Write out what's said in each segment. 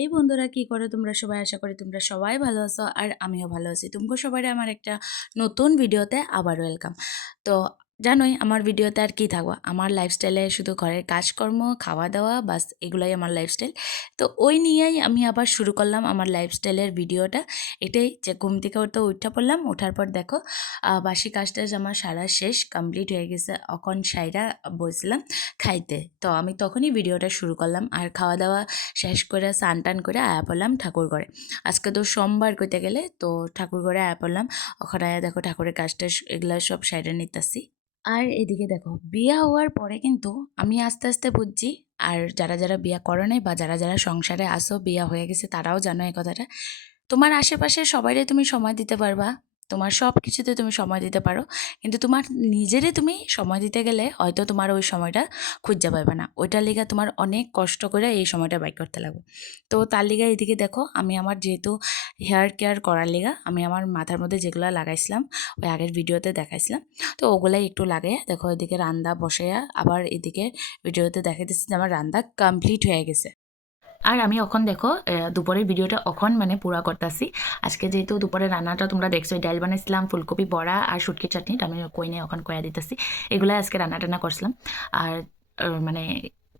এই বন্ধুরা কি করো তোমরা সবাই? আশা করি তোমরা সবাই ভালো আছো আর আমিও ভালো আছি। তোমাকে সবাই আমার একটা নতুন ভিডিওতে আবার ওয়েলকাম। তো জানোই আমার ভিডিওতে আর কি থাকবো, আমার লাইফস্টাইলে শুধু ঘরের কাজকর্ম, খাওয়া দাওয়া, বাস এগুলাই আমার লাইফস্টাইল। তো ওই নিয়েই আমি আবার শুরু করলাম আমার লাইফস্টাইলের ভিডিওটা। এটাই যে ঘুম থেকে উঠে পড়লাম, ওঠার পর দেখো বাসি কাজটা আমার সারা শেষ কমপ্লিট হয়ে গেছে। এখন সাইরা বসলাম খাইতে, তো আমি তখনই ভিডিওটা শুরু করলাম। আর খাওয়া দাওয়া শেষ করে স্নান টান করে আয়া পড়লাম ঠাকুর ঘরে। আজকে তো সোমবার কইতে গেলে, তো ঠাকুর ঘরে আয়া পড়লাম। ওখানে আয়া দেখো ঠাকুরের কাজটা এগুলা সব সাইডে নিতেছি। আর এদিকে দেখো বিয়া হওয়ার পরে কিন্তু আমি আস্তে আস্তে বুঝছি, আর যারা যারা বিয়া করে নাই বা যারা যারা সংসারে আসো বিয়া হয়ে গেছে তারাও জানো এই কথাটা, তোমার আশেপাশে সবাইরে তুমি সময় দিতে পারবা, তোমার সব কিছুতে তুমি সময় দিতে পারো, কিন্তু তোমার নিজেরে তুমি সময় দিতে গেলে হয়তো তোমার ওই সময়টা খুঁজে পাবে না। ওইটার লিগা তোমার অনেক কষ্ট করে এই সময়টা বাইর করতে লাগবে। তো তার লিগা এদিকে দেখো আমি আমার যেহেতু হেয়ার কেয়ার করার লিগা আমি আমার মাথার মধ্যে যেগুলো লাগাইছিলাম ওই আগের ভিডিওতে দেখাইছিলাম, তো ওগুলাই একটু লাগাইয়া দেখো এদিকে রান্না বসাইয়া আবার এদিকে ভিডিওতে দেখাইতেছি যে আমার রান্না কমপ্লিট হয়ে গেছে। আর আমি এখন দেখো দুপুরের ভিডিওটা এখন মানে পুরা করতেছি। আজকে যেহেতু দুপুরের রান্নাটা তোমরা দেখছো, ডাল বানাইছিলাম, ফুলকপি বড়া আর শুটকি চাটনিটা আমি কই নিয়ে এখন কয়া দিতেছি। এগুলো আজকে রান্না টান্না করছিলাম। আর মানে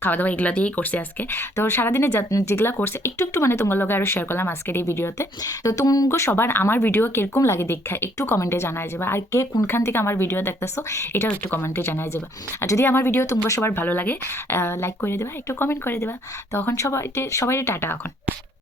খাওয়া দাওয়া এগুলো দিয়েই করছি আজকে। তো সারাদিনে যেগুলো করছে একটু একটু মানে তোমার লগে আরও শেয়ার করলাম আজকের এই ভিডিওতে। তো তোমাকে সবার আমার ভিডিও কিরকম লাগে দেখা একটু কমেন্টে জানাই যাবে, আর কে কোনখান থেকে আমার ভিডিও দেখতেছো এটাও একটু কমেন্টে জানাই যাবে। আর যদি আমার ভিডিও তোমাকে সবার ভালো লাগে লাইক করে দেবা, একটু কমেন্ট করে দেবা। তখন সবাই টাটা এখন।